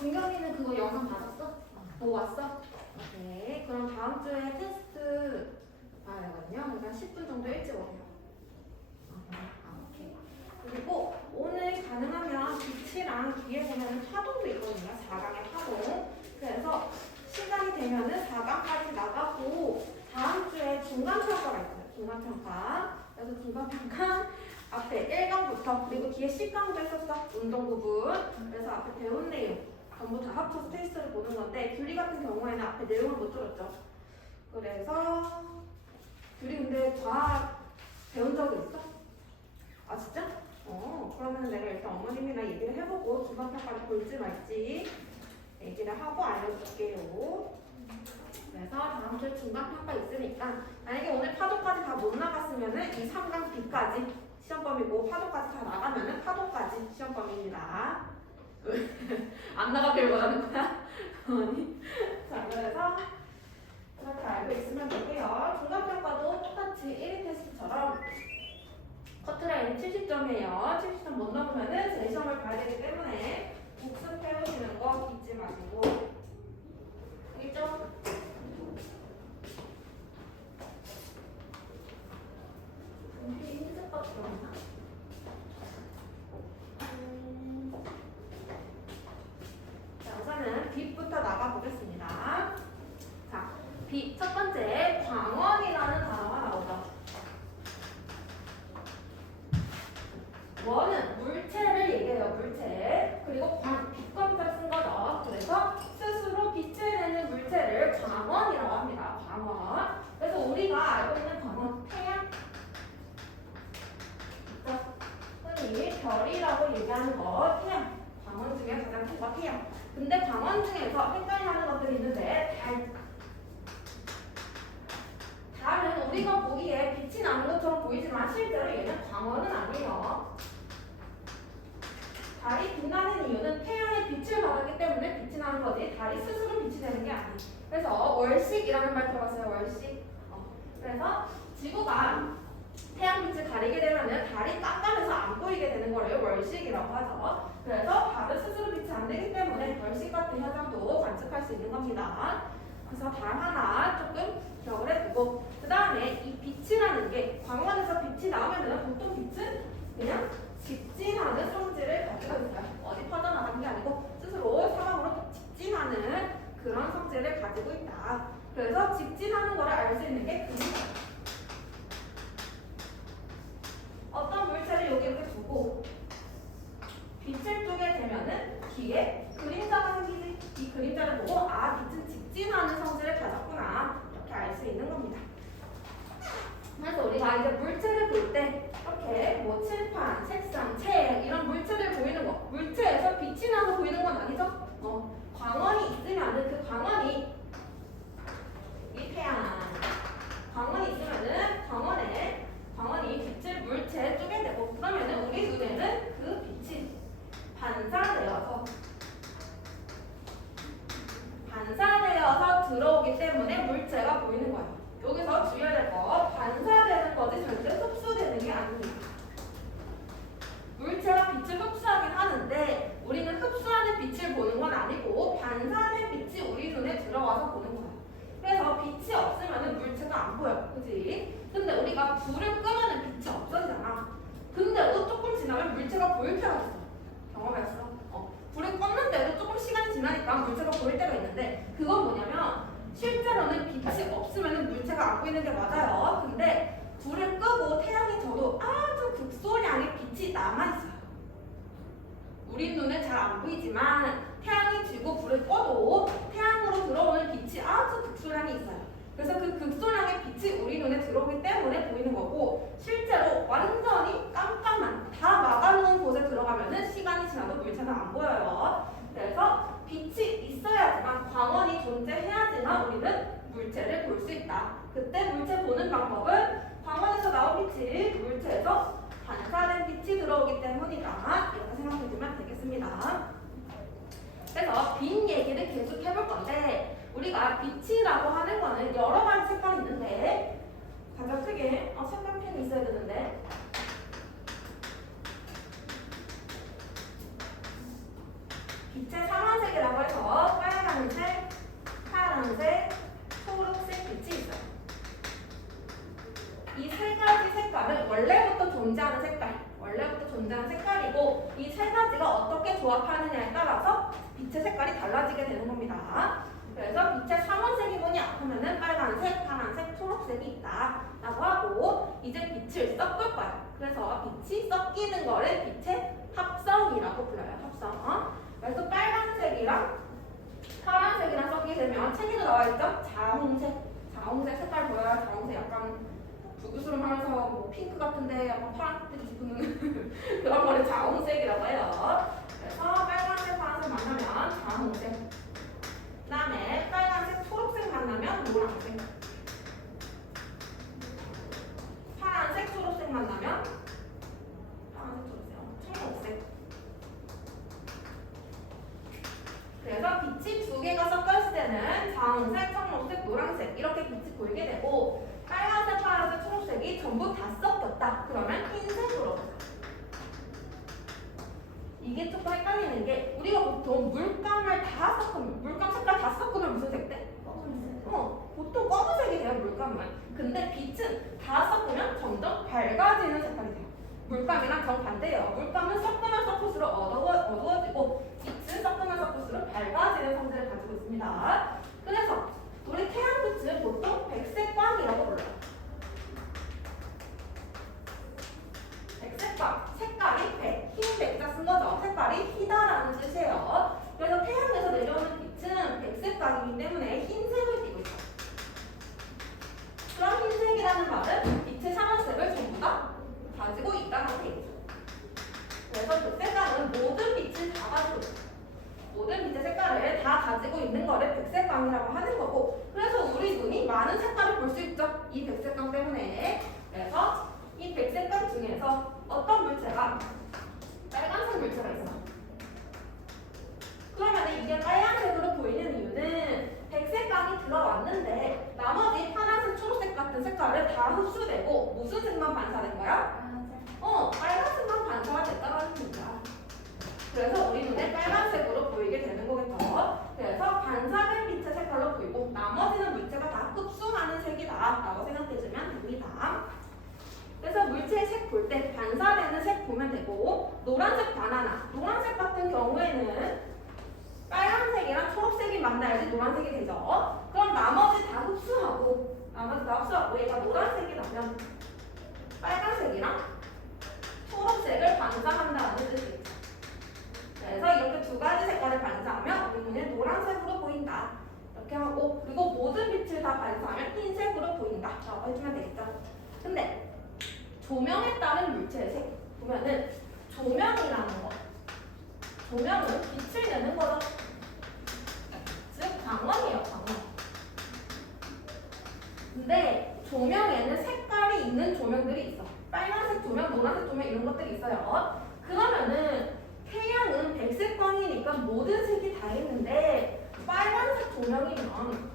준경이는 그거 영상 받았어? 보고 왔어? 오케이. 그럼 다음 주에 테스트 봐야 되거든요. 그러니까 10분 정도 일찍 오세요. 오케이. 그리고 오늘 가능하면 빛이랑 뒤에 보면 파동도 있거든요. 4강의 파동. 그래서 시간이 되면은 4강까지 나가고 다음 주에 중간평가가 있어요. 중간평가. 그래서 중간평가 앞에 1강부터 그리고 뒤에 10강도 했었어. 운동 부분. 그래서 앞에 배운 내용 전부 다 합쳐서 테스트를 보는 건데 귤리 같은 경우에는 앞에 내용을 못 들었죠. 그래서 귤리 근데 과학 배운 적이 있어? 아 진짜? 그러면 내가 일단 어머님이랑 얘기를 해보고 중간평가를 볼지 말지 얘기를 하고 알려줄게요. 그래서 다음 주에 중간평가 있으니까 만약에 오늘 파도까지 다 못 나갔으면은 이 3강 B까지 시험범위고 파도까지 다 나가면은 파도까지 시험범위입니다. 안 나가길 원하는 거야? 자, 그래서 그렇게 알고 있으면 되고요. 중간평가도 똑같이 1위 테스트처럼 커트라인이 70점이에요. 70점 못 넘으면은 재시험을 봐야 되기 때문에 복습해 오시는 거 잊지 마시고. 알겠죠? 힌트밖에 없나? 자, 우선은 빛부터 나가보겠습니다. 자, 빛 첫 번째 광원이라는 단어가 나오죠. 원은 물체를 얘기해요. 물체. 그리고 빛광자 쓴 거죠. 그래서 스스로 빛을 내는 물체를 광원이라고 합니다. 광원. 그래서 우리가 알고 있는 광원, 태양. 흔히 별이라고 얘기하는 거, 태양. 광원 중에 가장 큰 거 태양. 근데 광원 중에서 헷갈려하는 것들이 있는데 달은 우리가 보기에 빛이 나는 것처럼 보이지만 실제로 얘는 광원은 아니에요. 달이 빛나는 이유는 태양의 빛을 받았기 때문에 빛이 나는 거지 달이 스스로 빛이 되는 게 아니에요. 그래서 월식이라는 말 들어봤어요. 월식. 그래서 지구가 태양빛을 가리게 되면은 달이 깜깜해서 안 보이게 되는 거를 월식이라고 하죠. 그래서 달은 스스로 빛이 안 되기 때문에 월식 같은 현상도 관측할 수 있는 겁니다. 그래서 달 하나 조금 기억을 해두고 그 다음에 이 빛이라는 게 광원에서 빛이 나오면은 보통 빛은 그냥 직진하는 성질을 가지고 있어요. 어디 퍼져나가는 게 아니고 스스로 사방으로 직진하는 그런 성질을 가지고 있다. 그래서 직진하는 거를 알 수 있는 게 그림자. 어떤 물체를 여기 이렇게 두고 빛을 두게 되면은 뒤에 그림자가 생기지. 이 그림자를 보고 아 빛은 직진하는 성질을 가졌구나 이렇게 알 수 있는 겁니다. 그래서 우리가 이제 물체를 볼 때 이렇게 뭐 칠판, 책상, 책 이런 물체를 보이는 거 물체에서 빛이 나서 보이는 건 아니죠? 광원이 있으면은 그 광원이 이 태양 광원이 있으면은 광원이 빛을 물체에 쪼개 되고 그러면은 우리 눈에는 그 빛이 반사되어서 들어오기 때문에 물체가 보이는 거예요. 여기서 주의해야 될 거 반사되는 거지 절대 흡수되는 게 아닙니다. 물체가 빛을 흡수하긴 하는데 우리는 흡수하는 빛을 보는 건 아니고 반사된 빛이 우리 눈에 들어와서 보는 거예요. 그래서 빛이 없으면 물체가 안 보여. 그치? 근데 우리가 불을 끄면 빛이 없어지잖아. 근데도 조금 지나면 물체가 보일 때가 있어. 경험했어? 불을 껐는데도 조금 시간이 지나니까 물체가 보일 때가 있는데 그건 뭐냐면 실제로는 빛이 없으면 물체가 안 보이는 게 맞아요. 근데 불을 끄고 태양이 져도 아주 극소량의 빛이 남아있어요. 우리 눈에 잘 안 보이지만 태양이 지고 불을 꺼도 태양으로 들어오는 빛이 아주 극소량이 있어요. 그래서 그 극소량의 빛이 우리 눈에 들어오기 때문에 보이는 거고 실제로 완전히 깜깜한 다 막아놓은 곳에 들어가면은 시간이 지나도 물체가 안 보여요. 그래서 빛이 있어야지만 광원이 존재해야지만 우리는 물체를 볼 수 있다. 그때 물체 보는 방법은 광원에서 나온 빛이 물체에서 반사된 빛이 들어오기 때문이다. 이렇게 생각해주면 되겠습니다. 그래서 빛 얘기를 계속 해볼 건데 우리가 빛이라고 하는 거는 여러 가지 색깔이 있는데 가장 크게 색깔펜이 있어야 되는데 빛의 삼원색이라고 그래서 빨간색, 파란색, 초록색 빛이 있어요. 이 세 가지 색깔은 원래부터 존재하는 색깔이고 이 세 가지가 어떻게 조합하느냐에 따라서 빛의 색깔이 달라지게 되는 겁니다. 그래서 빛의 삼원색이 뭐냐 하면은 빨간색, 파란색, 초록색이 있다 라고 하고 이제 빛을 섞을 거야. 그래서 빛이 섞이는 거를 빛의 합성이라고 불러요. 합성. 그래서 빨간색이랑 파란색이랑 섞이게 되면 책에도 나와있죠? 자홍색 색깔 보여요. 자홍색 약간 불그스름하면서 뭐 핑크 같은데 약간 파란색 짚는 그런 거를 자홍색이라고 해요. 그래서 빨간색, 파란색 만나면 자홍색. 그다음에 빨간색, 초록색 만나면 노란색. 파란색, 초록색 만나면 청록색. 그래서 빛이 두 개가 섞였을 때는 자홍색, 청록색, 노란색 이렇게 빛이 보이게 되고 빨간색, 파란색, 초록색이 전부 다 섞였다. 그러면 흰색으로. 이게 조금 헷갈리는 게 우리가 보통 물감을 다 섞으면 물감 색깔 다 섞으면 무슨 색 돼? 보통 검은색이 돼요 물감은. 근데 빛은 다 섞으면 점점 밝아지는 색깔이 돼요. 물감이랑 정반대예요. 물감은 섞으면 섞을수록 어두워지고 빛은 섞으면 섞을수록 밝아지는 성질을 가지고 있습니다. 그래서 우리 태양빛은 보통 백색광이라고 불러요. 백색광, 색깔이 백, 흰 백자 쓴 거죠. 색깔이 희다라는 뜻이에요. 그래서 태양에서 내려오는 빛은 백색광이기 때문에 흰색을 띠고 있어요. 그럼 흰색이라는 말은 빛의 삼원색을 전부 다 가지고 있다는 얘기죠. 그래서 백색광은 모든 빛을 다 가지고 있어요. 모든 빛의 색깔을 다 가지고 있는 거를 백색광이라고 하는 거고, 그래서 우리 눈이 많은 색깔을 볼 수 있죠. 이 백색광 때문에. 그래서 이 백색광 중에서 어떤 물체가 빨간색 물체가 있어. 그러면 이게 빨간색으로 보이는 이유는 백색광이 들어왔는데 나머지 파란색, 초록색 같은 색깔을 다 흡수되고 무슨 색만 반사된 거야? 빨간색만 반사가 됐다는 얘기야. 그래서 우리 눈에 빨간색으로 보이게 되는 거겠죠. 그래서 반사된 빛의 색깔로 보이고 나머지는 물체가 다 흡수하는 색이다 라고 생각해주면 됩니다. 그래서 물체의 색 볼 때 반사되는 색 보면 되고, 노란색 바나나, 노란색 같은 경우에는 빨간색이랑 초록색이 만나야지 노란색이 되죠. 그럼 나머지 다 흡수하고 얘가 노란색이 나면 빨간색이랑 초록색을 반사한다는 뜻이에요. 그래서 이렇게 두 가지 색깔을 반사하면 우리 눈에 노란색으로 보인다 이렇게 하고, 그리고 모든 빛을 다 반사하면 흰색으로 보인다 라고 해주면 되겠죠. 근데 조명에 따른 물체의 색 보면은 조명이라는 거, 조명은 빛을 내는 거죠. 즉 광원이에요, 광원. 근데 조명에는 색깔이 있는 조명들이 있어. 빨간색 조명, 노란색 조명 이런 것들이 있어요. 그러면은 태양은 백색광이니까 모든 색이 다 있는데 빨간색 조명이면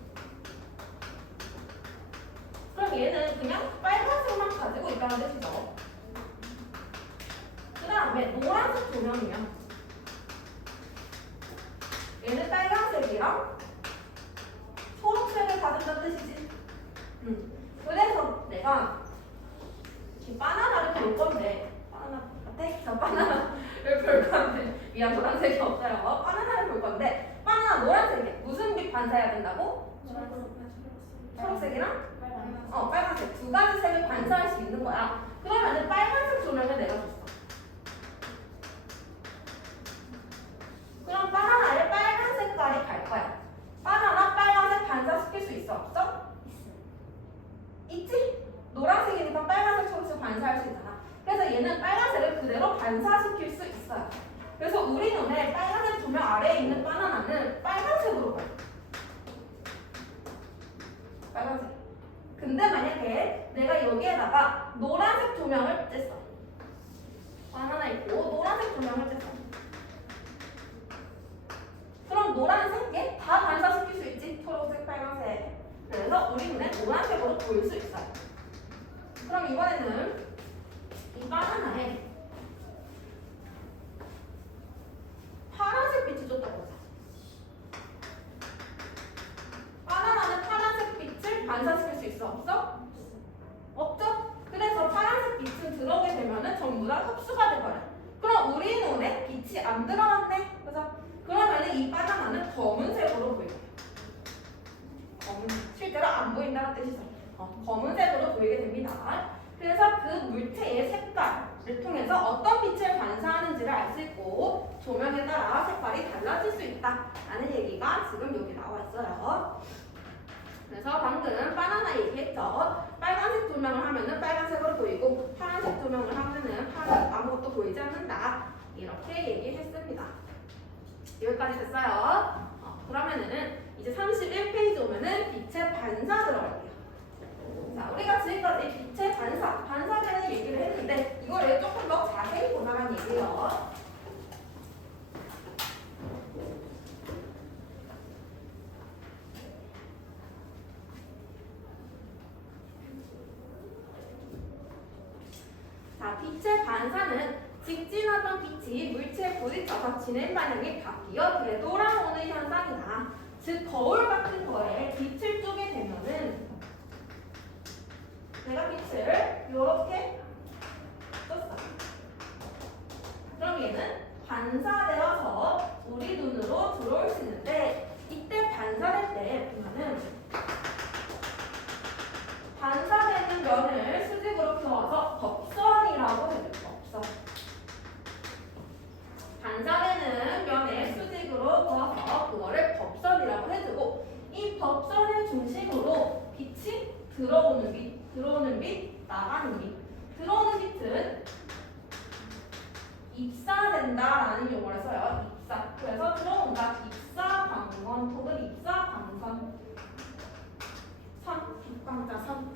그럼 얘는 그냥 빨간색만 가지고 있다는 뜻이죠. 그 다음에 노란색 조명이면 얘는 빨간색이랑 초록색을 가진다는 뜻이지. 그래서 내가 이 바나나를 볼 건데, 바나나 같아? 저 바나나를 볼 건데, 미안 노란색이 없어요. 바나나를 볼 건데, 바나나 노란색에 무슨 빛 반사해야 된다고? 초록색이랑 빨간색 두 가지 색을 반사할 수 있는 거야. 그러면은 빨간색 조명을 내가 줬어. 그럼 바나나에 빨간 색깔이 갈 거야. 바나나 빨간색 반사시킬 수 있어? 없어? 있지? 노란색이니까 빨간색, 초록색 반사할 수 있잖아. 그래서 얘는 빨간색을 그대로 반사시킬 수 있어요. 그래서 우리 눈에 빨간색 조명 아래에 있는 바나나는 빨간색으로 보여. 빨간색. 근데 만약에 내가 여기에다가 노란색 조명을 쬐어. 바나나 있고 노란색 조명을 쬐어. 그럼 노란색에 다 반사시킬 수 있지? 초록색, 빨간색. 그래서 우리 눈에 노란색으로 보일 수 있어요. 그럼 이번에는 이 바나나에 파란색 빛이 줬다고 하자. 있다라는 얘기가 지금 여기 나와 있어요. 그래서 방금 바나나 얘기했죠. 빨간색 조명을 하면은 빨간색으로 보이고 파란색 조명을 하면은 아무것도 보이지 않는다. 이렇게 얘기했습니다. 여기까지 됐어요. 그러면은 이제 31페이지 오면은 빛의 반사 들어갈게요. 자, 우리가 지금까지 빛의 반사되는 얘기를 했는데 이거를 조금 더 자세히 보자는 얘기예요. 자, 빛의 반사는 직진하던 빛이 물체에 부딪혀서 진행 방향이 바뀌어 되돌아오는 현상이다. 즉 거울 같은 거에 빛을 쪼게 되면은 내가 빛을 이렇게 떴어. 그럼 얘는 반사되어서 우리 눈으로 들어올 수 있는데 이때 반사될 때 보면은 반사되는 면을 수직으로 그어서 법선이라고 해요. 법선. 반사되는 면에 수직으로 그어서 그거를 법선이라고 해주고 이 법선을 중심으로 빛이 들어오는 빛, 나가는 빛. 들어오는 빛은 입사된다라는 용어를 써요. 입사. 그래서 들어온다. 입사광원 혹은 입사광선. 선, 빛광자 선.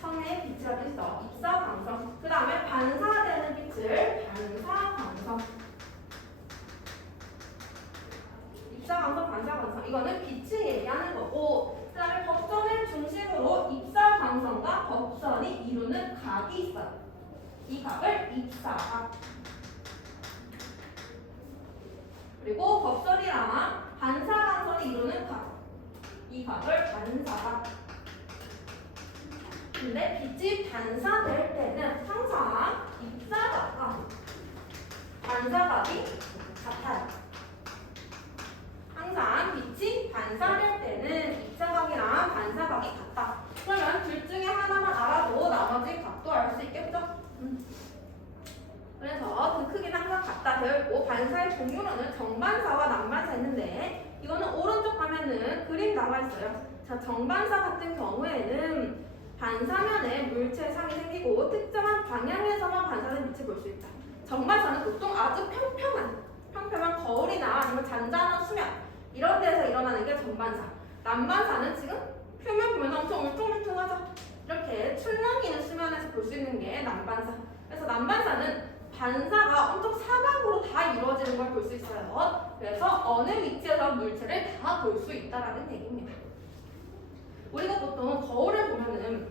선의 빛이라고 했어. 입사광선. 그 다음에 반사되는 빛을 반사광선. 입사광선, 반사광선. 이거는 빛을 얘기하는 거고, 그 다음에 법선을 중심으로 입사광선과 법선이 이루는 각이 있어요. 이 각을 입사각. 그리고 법선이랑 반사광선이 이루는 각. 이 각을 반사각. 근데 빛이 반사될 때는 항상 입사각과 반사각이 같아요. 항상 빛이 반사될 때는 입사각이랑 반사각이 같다. 그러면 둘 중에 하나만 알아도 나머지 각도 알 수 있겠죠? 그래서 그 크기는 항상 같다 되어 있고 반사의 종류로는 정반사와 난반사 있는데 이거는 오른쪽 가면은 그림 나와 있어요. 자, 정반사 같은 경우에는 반사면에 물체상이 생기고 특정한 방향에서만 반사된 빛을 볼 수 있다. 정반사는 보통 아주 평평한 거울이나 아니면 잔잔한 수면 이런 데서 일어나는 게 정반사. 난반사는 지금 표면 보면 엄청 울퉁불퉁하죠. 이렇게 출렁이는 수면에서 볼 수 있는 게 난반사. 그래서 난반사는 반사가 엄청 사각으로 다 이루어지는 걸 볼 수 있어요. 그래서 어느 위치에서 물체를 다 볼 수 있다라는 얘기입니다. 우리가 보통 거울을 보면은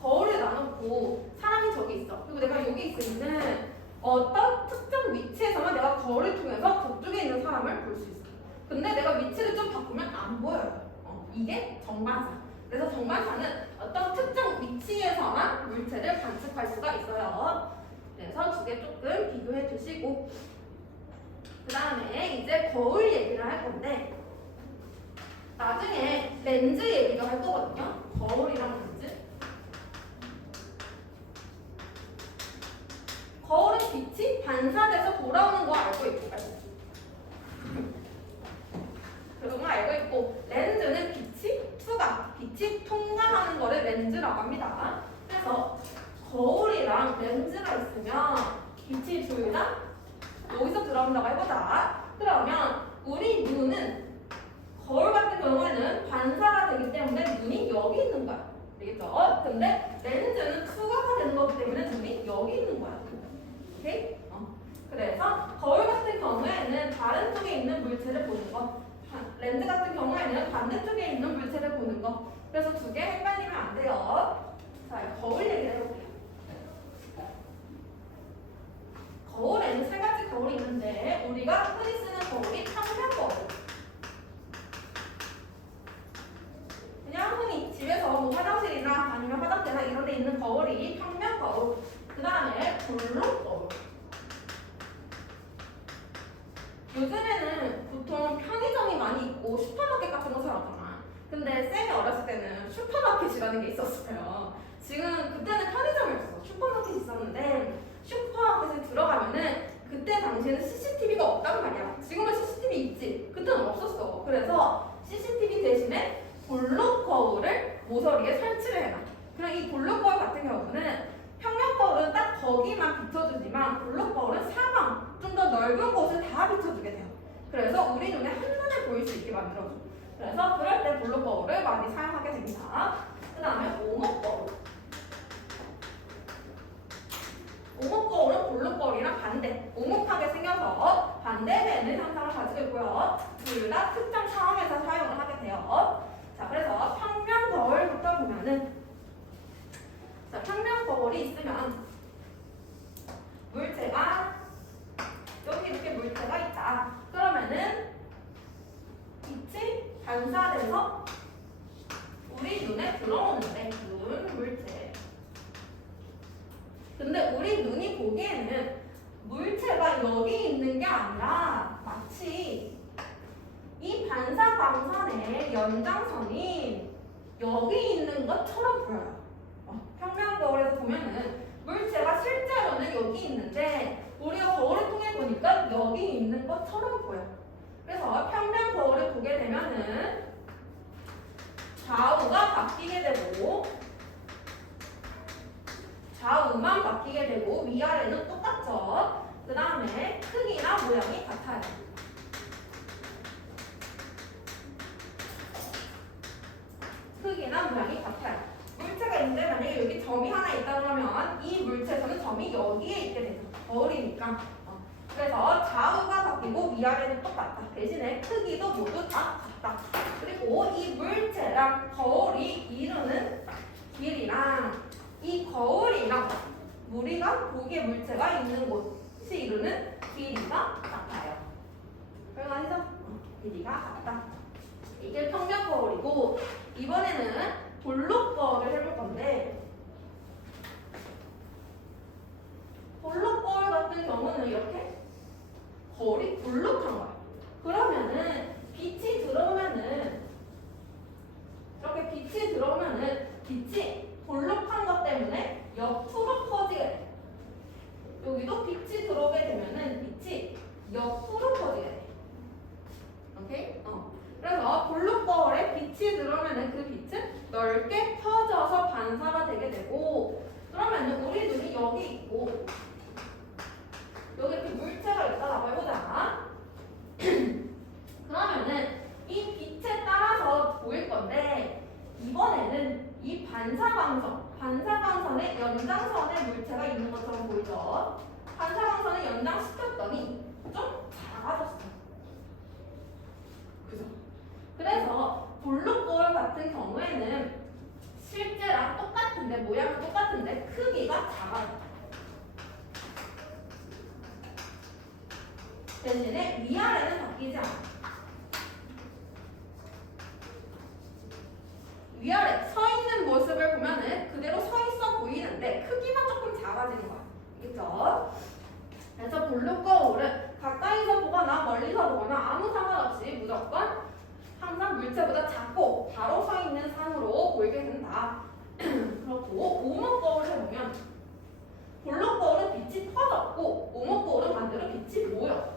거울을 놔놓고 사람이 저기 있어. 그리고 내가 여기 있으면은 어떤 특정 위치에서만 내가 거울을 통해서 저쪽에 있는 사람을 볼 수 있어. 근데 내가 위치를 좀 바꾸면 안 보여요. 이게 정반사. 그래서 정반사는 어떤 특정 위치에서만 물체를 관측할 수가 있어요. 그래서 두 개 조금 비교해 주시고 그 다음에 이제 거울 얘기를 할 건데 나중에 렌즈 얘기도 할 거거든요. 거울이랑 렌즈. 거울은 빛이 반사돼서 돌아오는 거 알고 있고 그거 알고 있고 렌즈는 빛이 통과하는 거를 렌즈라고 합니다. 그래서 거울이랑 렌즈가 있으면 빛이 둘 다 여기서 들어온다고 해보자. 그러면 우리 눈은 거울 같은 경우에는 반사가 되기 때문에 눈이 여기 있는 거야. 알겠죠? 근데 렌즈는 투과가 되는 거기 때문에 눈이 여기 있는 거야. 오케이? 그래서 거울 같은 경우에는 다른 쪽에 있는 물체를 보는 거, 렌즈 같은 경우에는 반대쪽에 있는 물체를 보는 거. 그래서 두 개 헷갈리면 안 돼요. 자, 거울 얘기를 해볼게요. 거울에는 세 가지 거울이 있는데 우리가 흔히 쓰는 거울이 평면 거울. 그냥 흔히 집에서 뭐 화장실이나 아니면 화장대나 이런 데 있는 거울이 평면 거울. 그 다음에 볼록 거울. 요즘에는 보통 편의점이 많이 있고 슈퍼마켓 같은 거 사러 가잖아. 근데 쌤이 어렸을 때는 슈퍼마켓이라는 게 있었어요. 지금 그때는 편의점이었어. 슈퍼마켓이 있었는데 슈퍼마켓에 들어가면은 그때 당시에는 CCTV가 없단 말이야. 지금은 CCTV 있지. 빈틈은 없었어. 그래서 CCTV 대신에 볼록 거울을 모서리에 설치를 해놔. 그럼 이 볼록 거울 같은 경우는 평면 거울은 딱 거기만 비춰주지만 볼록 거울은 사방 좀 더 넓은 곳을 다 비춰주게 돼요. 그래서 우리 눈에 한눈에 보일 수 있게 만들어줘. 그래서 그럴 때 볼록 거울을 많이 사용하게 됩니다. 그 다음에 오목 거울. 오목 거울은 볼록 거울이랑 반대, 오목하게 생겨서 반대되는 현상을 가지고 있고요. 둘 다 특정 상황에서 사용을 하게 돼요. 자, 그래서 평면 거울부터 보면은, 자, 평면 거울이 있으면 물체가 여기 이렇게 물체가 있다. 그러면은 빛이 반사돼서 우리 눈에 들어오는데, 눈 물체. 근데 우리 눈이 보기에는 물체가 여기 있는 게 아니라 마치 이 반사 광선의 연장선이 여기 있는 것처럼 보여요. 평면 거울에서 보면은 물체가 실제로는 여기 있는데 우리가 거울을 통해 보니까 여기 있는 것처럼 보여. 그래서 평면 거울을 보게 되면은 좌우가 바뀌게 되고 좌우만 바뀌게 되고 위아래는 똑같죠. 그 다음에 크기나 모양이 같아요. 크기나 모양이 같아요. 물체가 있는데 만약에 여기 점이 하나 있다 그러면 이 물체에서는 점이 여기에 있게 되죠. 거울이니까. 그래서 좌우가 바뀌고 위아래는 똑같다. 대신에 크기도 모두 다 같다. 그리고 이 물체랑 거울이 이루는 길이랑 이 거울이랑 우리가 보기에 물체가 있는 곳이 이루는 길이가 같아요. 그래가지고 길이가 같다. 이게 평면 거울이고 이번에는 볼록 거울을 해볼 건데 볼록 거울 같은 경우는 이렇게 거울이 볼록한 거야. 그러면은 빛이 들어오면은 이렇게 빛이 들어오면은 빛이 볼록한 것 때문에 옆으로 퍼지게 돼. 여기도 빛이 들어오게 되면은 빛이 옆으로 퍼지게 돼. 오케이? 그래서 볼록 거울에 빛이 들어오면은 그 빛은 넓게 퍼져서 반사가 되게 되고 그러면은 우리 눈이 여기 있고 여기 이렇게 물체가 있다라고 해보자. 그러면은 이 빛에 따라서 보일 건데 이번에는 이 반사광선의 연장선에 물체가 있는 것처럼 보이죠? 반사광선을 연장시켰더니 좀 작아졌어. 그죠? 그래서 볼록 거울 같은 경우에는 실제랑 똑같은데 모양은 똑같은데 크기가 작아요. 대신에 위아래는 바뀌지 않아. 위아래 서 있는 모습을 보면은 그대로 서 있어 보이는데 크기만 조금 작아지는 거야. 알겠죠? 그래서 볼록 거울은 가까이서 보거나 멀리서 보거나 아무 상관없이 무조건 항상 물체보다 작고 바로 서 있는 상으로 보이게 된다. 그렇고 오목 거울을 해보면 볼록 거울은 빛이 퍼졌고 오목 거울은 반대로 빛이 모여.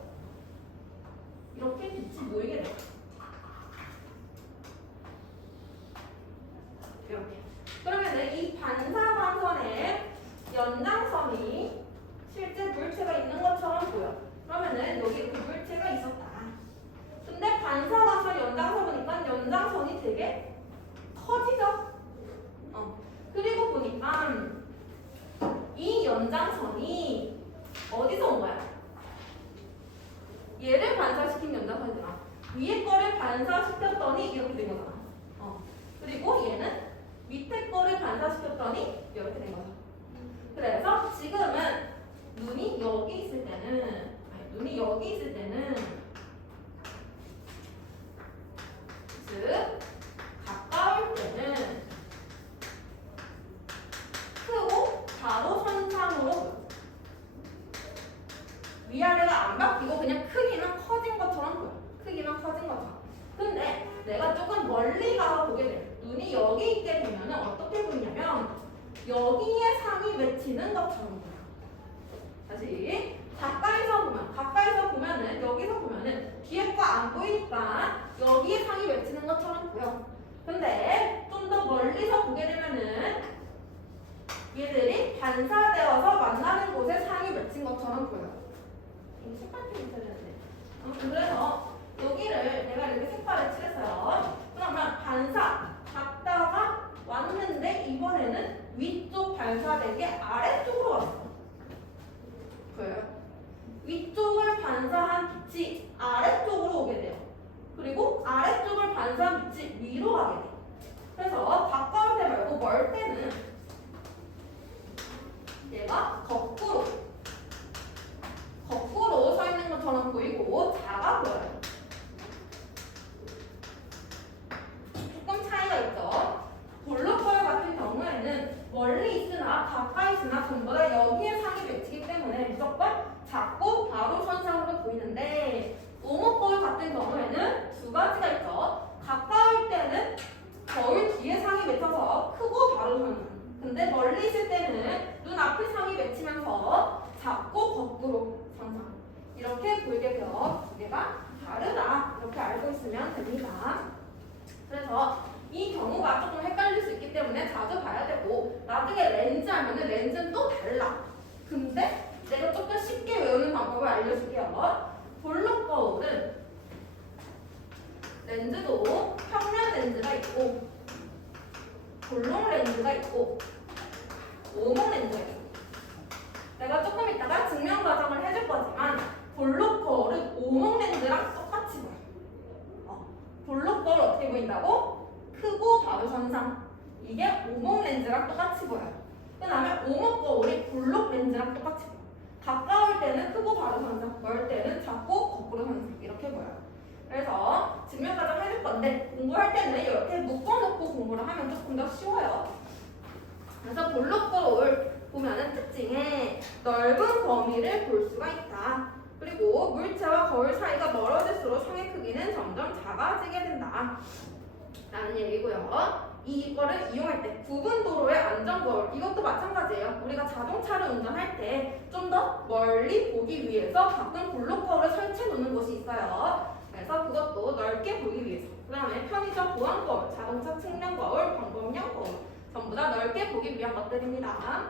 이렇게 빛이 모이게 돼요. 이렇게. 그러면은 이 반사광선의 연장선이 실제 물체가 있는 것처럼 보여. 그러면은 여기 이렇게 물체가 있었다. 근데 반사광선 연장선 보니까 연장선이 되게 커지죠? 그리고 보니까 이 연장선이 어디서 온 거야? 얘를 반사시킨 연장선이잖아. 위에 거를 반사시켰더니 이렇게 된 거잖아. 그리고 얘는 밑에 거를 반사시켰더니 이렇게 된 거죠. 그래서 지금은 눈이 여기 있을 때는 즉 가까울 때는 크고 바로 선상으로 보여. 위아래가 안 바뀌고 그냥 크기만 커진 것처럼 보여. 크기만 커진 것처럼. 근데 내가 조금 멀리 가서 보게 돼. 눈이 여기 있게 되면 어떻게 보이냐면 여기에 상이 맺히는 것처럼 보여. 다시 가까이서 보면은 여기서 보면은 뒤에 거 안 보이니까 여기에 상이 맺히는 것처럼 보여. 근데 좀 더 멀리서 보게 되면은 얘들이 반사되어서 만나는 곳에 상이 맺힌 것처럼 보여. 이 색깔 좀 있어야 되는데. 그래서 여기를 내가 이렇게 색깔을 칠했어요. 그러면 반사 갔다가 왔는데 이번에는 위쪽 반사된 게 아래쪽으로 왔어. 보여요? 위쪽을 반사한 빛이 아래쪽으로 오게 돼요. 그리고 아래쪽을 반사한 빛이 위로 가게 돼요. 그래서 가까울 때 말고 멀 때는 얘가 거꾸로 서 있는 것처럼 보이고 작아 보여요. 조금 차이가 있죠. 볼록거울 같은 경우에는 멀리 있으나 가까이 있으나 전부 다 여기에 상이 맺히기 때문에 무조건 작고 바로 선상으로 보이는데 오목거울 같은 경우에는 두 가지가 있죠. 가까울 때는 거울 뒤에 상이 맺혀서 크고 바로 선상. 근데 멀리 있을 때는 눈앞에 상이 맺히면서 작고 거꾸로 선상. 이렇게 보이게 되어 두 개가 다르다. 이렇게 알고 있으면 됩니다. 그래서 이 경우가 조금 헷갈릴 수 있기 때문에 자주 봐야 되고 나중에 렌즈 하면은 렌즈는 또 달라. 근데 내가 조금 쉽게 외우는 방법을 알려줄게요. 볼록 거울은 렌즈도 평면 렌즈가 있고 볼록 렌즈가 있고 오목 렌즈가 있고 내가 조금 이따가 증명 과정을 해줄 거지만 볼록 거울은 오목 렌즈랑 똑같이 보여. 볼록 거울 어떻게 보인다고? 크고 바로 선상. 이게 오목 렌즈랑 똑같이 보여요. 그 다음에 오목 거울이 볼록 렌즈랑 똑같이 보여요. 가까울 때는 크고 바로 선상, 멀 때는 작고 거꾸로 선상. 이렇게 보여요. 그래서 증명과정 해줄 건데 공부할 때는 이렇게 묶어놓고 공부를 하면 조금 더 쉬워요. 그래서 볼록 거울 보면은 특징에 넓은 범위를 볼 수가 있다. 그리고 물체와 거울 사이가 멀어질수록 상의 크기는 점점 작아지게 된다. 라는 얘기고요. 이거를 이용할 때 구분 도로의 안전 거울 이것도 마찬가지예요. 우리가 자동차를 운전할 때 좀 더 멀리 보기 위해서 가끔 볼록 거울을 설치해 놓는 곳이 있어요. 그래서 그것도 넓게 보기 위해서. 그 다음에 편의점 보안 거울, 자동차 측면 거울, 방범용 거울 전부 다 넓게 보기 위한 것들입니다.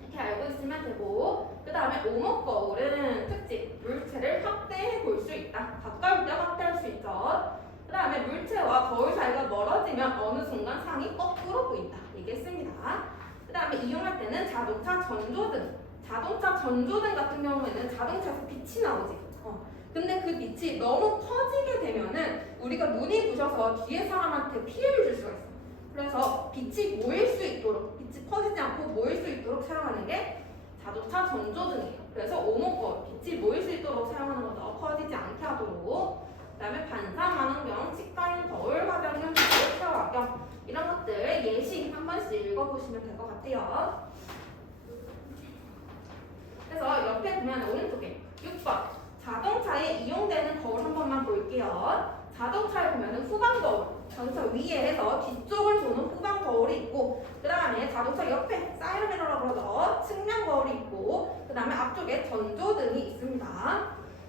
이렇게 알고 있으면 되고 그 다음에 오목 거울은 특징 물체를 확대해 볼 수 있다. 가까울 때 확대할 수 있죠. 그 다음에 물체와 거울 사이가 멀어지면 어느 순간 상이 거꾸로 보인다. 얘기했습니다. 그 다음에 이용할 때는 자동차 전조등. 자동차 전조등 같은 경우에는 자동차에서 빛이 나오지. 근데 그 빛이 너무 커지게 되면은 우리가 눈이 부셔서 뒤에 사람한테 피해를 줄 수가 있어. 그래서 빛이 모일 수 있도록, 빛이 퍼지지 않고 모일 수 있도록 사용하는 게 자동차 전조등이에요. 그래서 오목거울, 빛이 모일 수 있도록 사용하는 거죠. 퍼지지 않게 하도록. 그 다음에 반사 만원경, 치과용 거울, 화장용 거울, 샤워경 이런 것들 예시 한 번씩 읽어보시면 될 것 같아요. 그래서 옆에 보면 오른쪽에 6번 자동차에 이용되는 거울 한 번만 볼게요. 자동차에 보면 후방 거울, 자동차 위에 해서 뒤쪽을 보는 후방 거울이 있고 그 다음에 자동차 옆에 사이드미러라고 그러죠. 측면 거울이 있고 그 다음에 앞쪽에 전조등이 있습니다.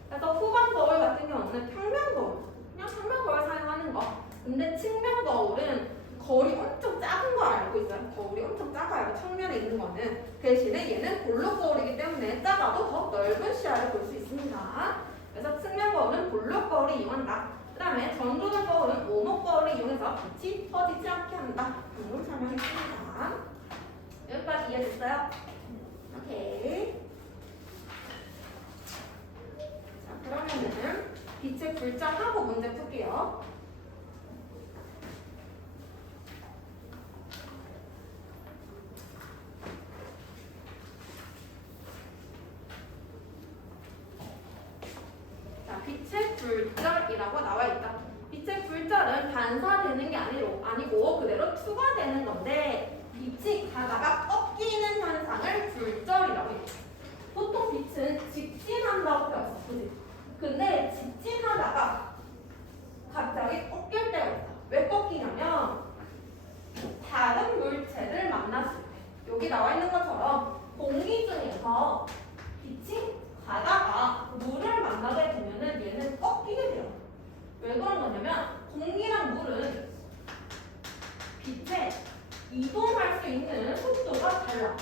그래서 후방 거울 같은 경우는 평면 거울, 그냥 평면 거울 사용하는 거. 근데 측면 거울은 거울이 엄청 작은 거 알고 있어요? 거울이 엄청 작아요. 측면에 있는 거는. 대신에 얘는 볼록 거울이기 때문에 작아도 더 넓은 시야를 볼 수 있습니다. 그래서 측면 거울은 볼록 거울을 이용한다. 그 다음에 전조등 거울은 오목 거울을 이용해서 빛이 퍼지지 않게 한다. 방금 설명했습니다. 여기까지 이해됐어요? 오케이. 자, 그러면은 빛의 굴자하고 문제 풀게요. 빛의 굴절이라고 나와 있다. 빛의 굴절은 반사되는 게 아니고 그대로 투과되는 건데 빛이 가다가 꺾이는 현상을 굴절이라고 해요. 보통 빛은 직진한다고 배웠어. 그치? 근데 직진하다가 갑자기 꺾일 때가 있다. 왜 꺾이냐면 다른 물체를 만났을 때 여기 나와 있는 것처럼 공기 중에서 빛이 가다가 물을 만나게 되면은 얘는 왜 그런 거냐면 공기랑 물은 빛에 이동할 수 있는 속도가 달라.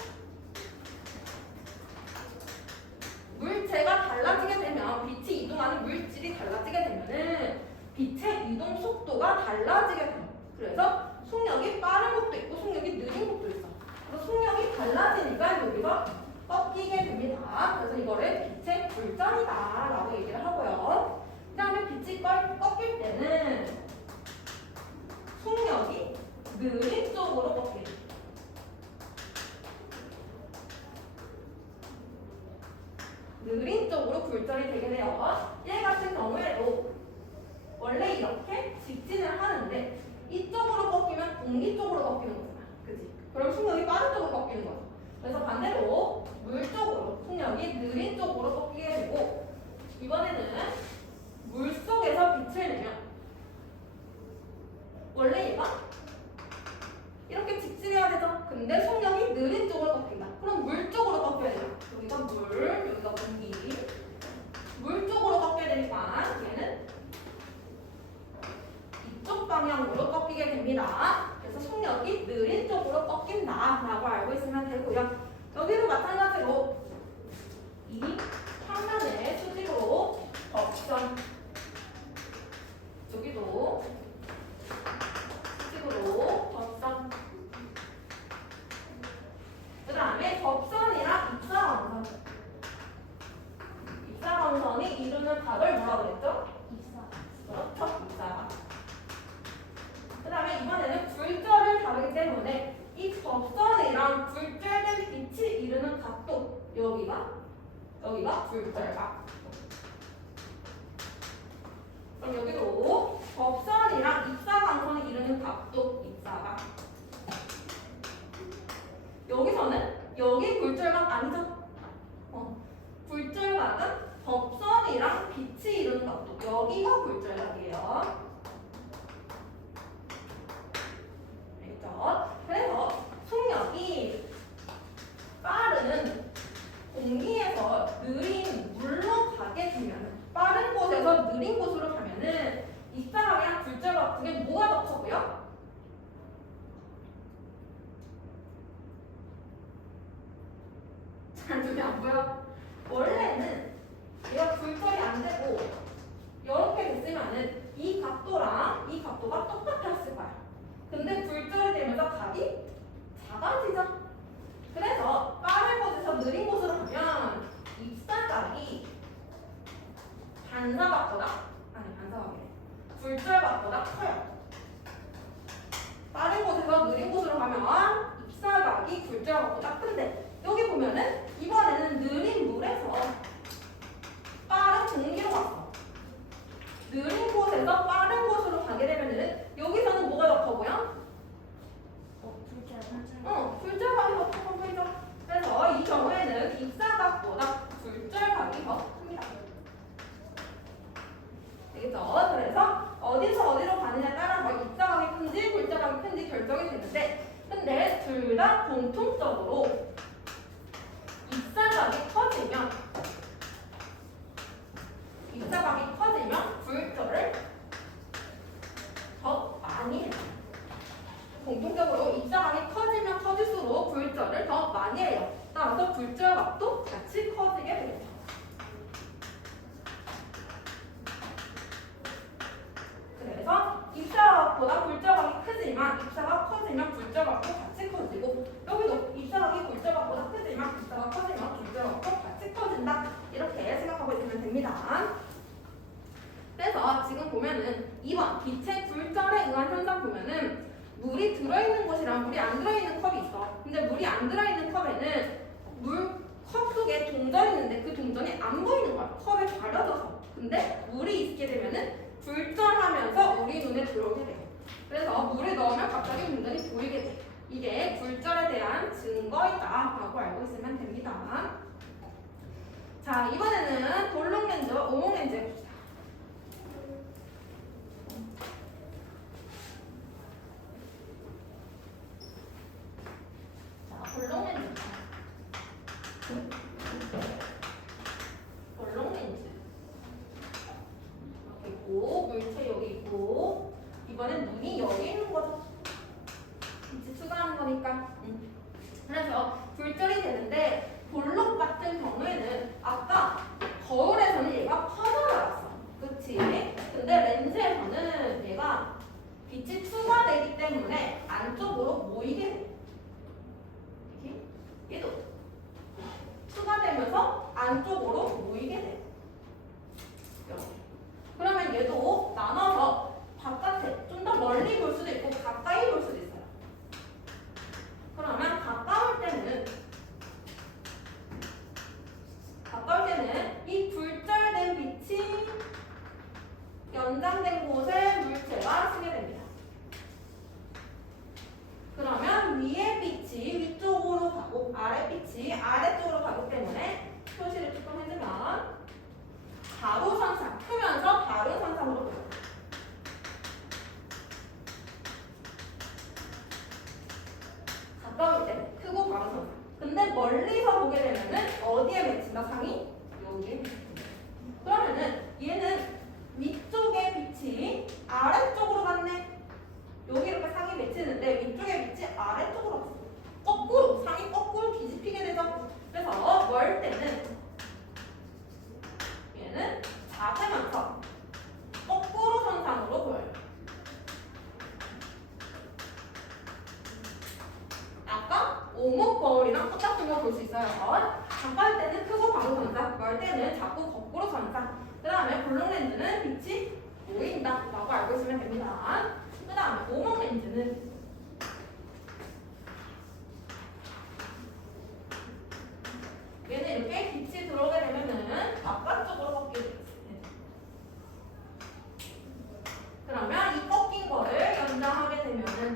물체가 달라지게 되면 빛이 이동하는 물질이 달라지게 되면은 빛의 이동 속도가 달라지게 돼요. 그래서 속력이 빠른 것도 있고 속력이 느린 것도 있어. 그래서 속력이 달라지니까 여기서 꺾이게 됩니다. 그래서 이거를 빛의 굴절이다라고 얘기를 하고요. 그 다음에 빛이 꺾일 때는 속력이 느린 쪽으로 꺾이게 돼요. 느린 쪽으로 굴절이 되게 돼요. 얘 같은 경우에도 원래 이렇게 직진을 하는데 이쪽으로 꺾이면 공기 쪽으로 꺾이는 거잖아. 그치? 그럼 속력이 빠른 쪽으로 꺾이는 거죠. 그래서 반대로 물 쪽으로 속력이 느린 쪽으로 꺾이게 되고 이번에는 물 속에서 빛을 내면 원래 얘가 이렇게 직진해야 되죠. 근데 속력이 느린 쪽으로 꺾인다. 그럼 물 쪽으로 꺾여야 돼요. 여기가 물, 여기가 공기. 물 쪽으로 꺾여야 되니까 얘는 이쪽 방향으로 꺾이게 됩니다. 그래서 속력이 느린 쪽으로 꺾인다라고 알고 있으면 되고요. 여기도 마찬가지로 이 평면의 수직으로 접선, 여기도 수직으로 접선. 그 다음에 접선이랑 입사광선. 입사광선이 이루는 각을 뭐라고 그랬죠? 그렇죠, 입사광. 그 다음에 이번에는 굴절을 다루기 때문에 이 접선이랑 굴절된 빛이 이루는 각도, 여기가 굴절각. 그럼 여기도 접선이랑 입사광선이 이루는 각도, 입사각. 여기서는 여기 굴절각 아니죠? 굴절각은 접선이랑 빛이 이루는 각도, 여기가 굴절각이에요. 알겠죠? 그래서 속력이 빠른 공기에서 느린 물로 가게 되면, 빠른 곳에서 느린 곳으로 가면은 입사각이랑 굴절각 중에 뭐가 더 커고요? 잘 눈이 안 보여? 원래는 얘가 굴절이 안 되고 이렇게 됐으면은 이 각도랑 이 각도가 똑같았을 거야. 근데 굴절이 되면서 각이 작아지죠. 그래서 빠른 곳에서 느린 곳으로 가면 입사각이 굴절각보다 커요. 빠른 곳에서 느린 곳으로 가면 입사각이 굴절각보다 큰데 여기 보면은 이번에는 느린 물에서 빠른 공기로 갔어. 느린 곳에서 빠른 곳으로 가게 되면은 여기서는 뭐가 더 커 보여? 굴절각이 더 커 보이죠? 그래서 이 경우에는 입사각보다 굴절각이 더 큽니다. 되겠죠? 그래서 어디서 어디로 가느냐에 따라서 입사각이 큰지 굴절각이 큰지 결정이 되는데, 근데 둘 다 공통적으로 입사각이 커지면 굴절을 더 많이 해요. 공통적으로 입사각이 커지면 커질수록 굴절을 더 많이 해요. 따라서 굴절각도 같이 커지게 됩니다. 그래서 입사각보다 굴절각이 크지만 입사각 커지면 굴절각도 같이 커지고, 여기도 입사각이 굴절각보다 크지만 입사각 커지면 굴절각도 같이 커진다. 이렇게 생각하고 있으면 됩니다. 그래서 지금 보면은 2번 빛의 굴절에 의한 현상 보면은 물이 들어있는 곳이랑 물이 안 들어있는 컵이 있어. 근데 물이 안 들어있는 컵에는 컵 속에 동전이 있는데 그 동전이 안 보이는 거야. 컵에 가려져서. 근데 물이 있게 되면은 굴절하면서 우리 눈에 들어오게 돼. 그래서 물을 넣으면 갑자기 동전이 보이게 돼. 이게 굴절에 대한 증거이다 라고 알고 있으면 됩니다. 자, 이번에는 볼록 렌즈와 오목 렌즈 해봅시다. 볼록 렌즈. 볼록 렌즈. 이렇게 있고 물체 여기 이번엔 눈이 여기 있는 거죠. 빛이 추가하는 거니까. 그래서 굴절이 되는데 볼록 같은 경우에는 아까 거울에서는 얘가 퍼져나갔어. 그치? 근데 렌즈에서는 얘가 빛이 추가되기 때문에 안쪽으로 모이게 돼. 이렇게? 얘도 추가되면서 안쪽으로 모이게 돼. 이렇게. 그러면 얘도 나눠서 바깥에 좀 더 멀리 볼 수도 있고 가까이 볼 수도 있어요. 그러면 가까울 때는 이 굴절된 빛이 연장된 곳에 물체가 쓰게 됩니다. 그러면 위의 빛이 위쪽으로 가고 아래 빛이 아래쪽으로 가기 때문에 표시를 조금 해주면 가로선상, 크면서 가로선상으로 보여요. 가까울 때 크고 가로선상. 근데 멀리서 보게 되면은 어디에 맺힌다? 상이 여기에 맺힌다. 그러면은 얘는 위쪽의 빛이 아래쪽으로 갔네. 여기 이렇게 상이 맺히는데 위쪽의 빛이 아래쪽으로 갔어. 거꾸로 상이 거꾸로 뒤집히게 되죠. 그래서 멀 때는 얘는 작으면서 거꾸로 선상으로 보여요. 아까 오목 거울이랑 똑같은 거 볼 수 있어요. 가까울 때는 크고 가로 선상, 멀 때는 작고 거꾸로 선상. 그 다음에 볼록 렌즈는 빛이 보인다 라고 알고 있으면 됩니다. 그 다음에 오목 렌즈는 얘는 이렇게 빛이 들어오게 되면은 바깥쪽으로 꺾이게 돼요. 그러면 이 꺾인 거를 연장하게 되면은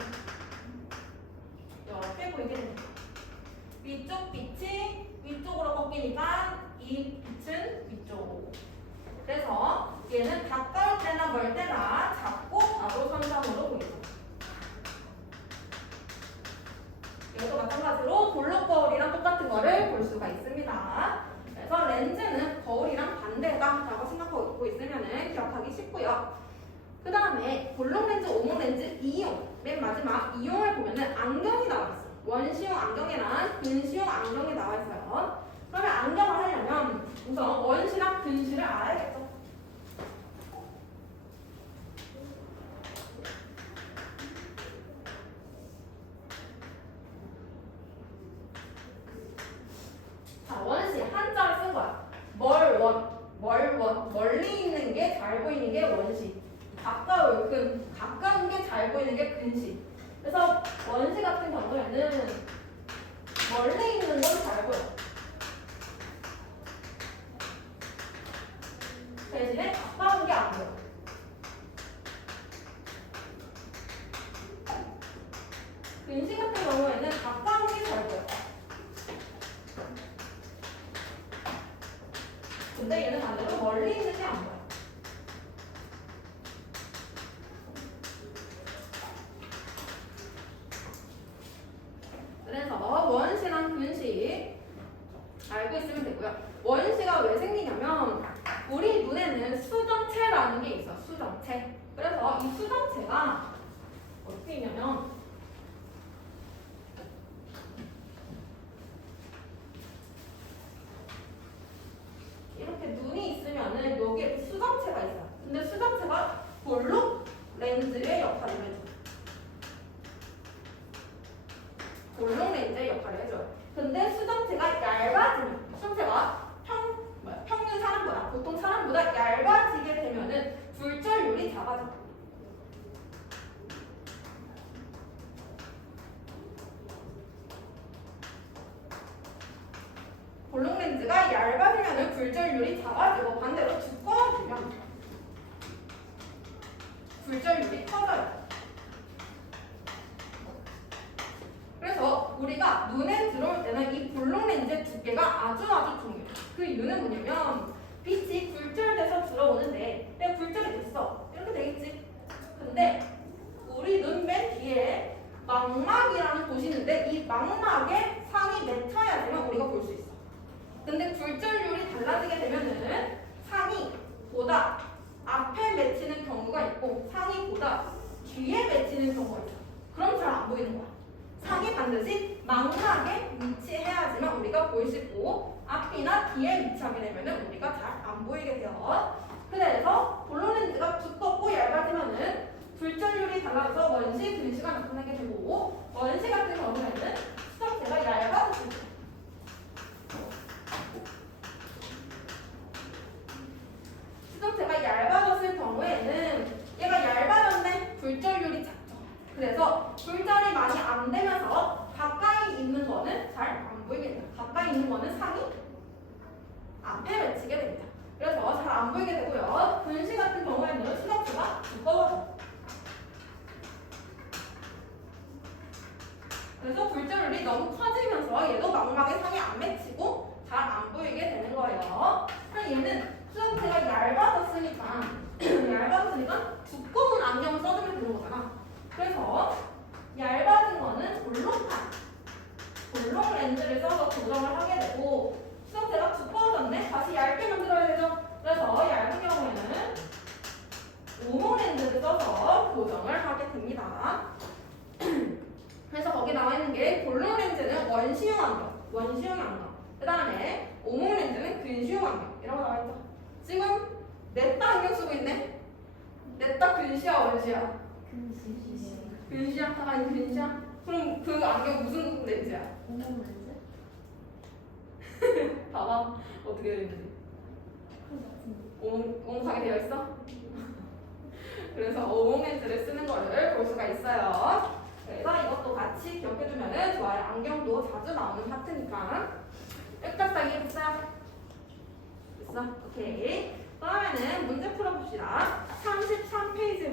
이렇게 보이게 됩니다. 위쪽 빛이 위쪽으로 꺾이니까 이 빛은 위쪽. 그래서 얘는 가까울 때나 멀 때나 작고 가로선상으로 보이죠. 이것도 마찬가지로 볼록 거울이랑 똑같은 거를 볼 수가 있습니다. 그래서 렌즈는 거울이랑 반대다라고 생각하고 있으면 기억하기 쉽고요. 그 다음에 볼록 렌즈, 오목 렌즈 이용. 맨 마지막 이용을 보면은 안경이 나와 있어요. 원시용 안경이랑 근시용 안경이 나와 있어요. 그러면 안경을 하려면 우선 원시랑 근시를 알아야겠죠. 자, 원시 한자를 쓴 거야. 멀리 있는 게 잘 보이는 게 원시. 가까운 게 잘 보이는 게 근시. 그래서 원시 같은 경우에는 멀리 있는 건 잘 보여. 대신에 가까운 게 안 보여. 근시 같은 경우에는 가까운 게 잘 보여. 근데 얘는 반대로 멀리 있는 게 안 보여. 그래서 원시랑 근시 알고 있으면 되고요. 원시가 왜 생기냐면 우리 눈에는 수정체라는 게 있어. 수정체. 그래서 이 수정체가 어떻게 있냐면 이렇게 눈이 있으면은 여기에 수정체가 있어요. 근데 수정체가 볼록 렌즈의 역할을 해줘요. 볼록 렌즈의 역할을 해줘요. 근데 수정체가 얇아지면, 수정체가 평균 사람보다, 보통 사람보다 얇아지게 되면은 굴절율이 작아져. 볼록 렌즈가 얇아지면은 굴절율이 작아지고 반대로 두꺼워지면 굴절율이 커져요. 그래서 우리가 눈에 들어올 때는 이 볼록 렌즈의 두께가 아주 중요해요. 그 이유는 뭐냐면 빛이 굴절돼서 들어오는데 내가 굴절이 됐어. 이렇게 되겠지. 근데 우리 눈 맨 뒤에 망막이라는 곳이 있는데 이 망막에 상이 맺혀야지만 우리가 볼 수 있어. 근데 굴절율이 달라지게 되면은 상이 보다 앞에 맺히는 경우가 있고 상이 보다 뒤에 맺히는 경우가 있어. 그럼 잘 안 보이는 거야. 상이 반드시 망막에 위치해야지만 우리가 보일 수 있고 앞이나 뒤에 위치하게 되면은 우리가 잘 안 보이게 돼요. 그래서 볼록 렌즈가 두껍고 얇아지면은 불전율이 달라져서 원시, 근시가 나타나게 되고 원시 같은 경우에는 수정체가 얇아졌을 때 수정체가 얇아졌을 경우에는 얘가 얇아졌네 불전율이 작죠. 그래서 불전이 많이 안 되면서 가까이 있는 거는 잘 안 보이게 됩니다. 가까이 있는 거는 상이 앞에 맺히게 됩니다. 그래서 잘 안 보이게 되고요. 근시 같은 경우에는 수정체가 두꺼워져요. 그래서 불전율이 너무 커지면서 얘도 망막에 상이 안 맺히고 잘 안 보이게 되는 거예요. 그럼 얘는 수정체가 얇아졌으니까 두꺼운 안경을 써주면 되는 거잖아. 그래서 얇아진 거는 볼록 렌즈를 써서 조정을 하게 되고 수정체가 두꺼워졌네. 다시 얇게 만들어야 되죠. 그래서 얇은 경우에는 오목 렌즈를 써서 조정을 하게 됩니다. 그래서 거기 나와 있는 게 볼록 렌즈는 원시용 안경. 그 다음에 오목 렌즈는 근시용 안경. 이런 거 나와 있죠. 지금 넷다 안경 쓰고 있네. 넷다 근시야 원시야? 근시야? 아니 근시야? 그럼 그 안경 무슨 렌즈야? 오목 렌즈? 봐봐 어떻게 되는지. 오목하게 되어 있어? 그래서 오목 렌즈를 쓰는 거를 볼 수가 있어요. 그래서 이것도 같이 기억해두면 좋아요. 안경도 자주 나오는 파트니까. 여기까지 다 이해됐어요? 됐어? 오케이. 그러면은 문제 풀어봅시다. 33페이지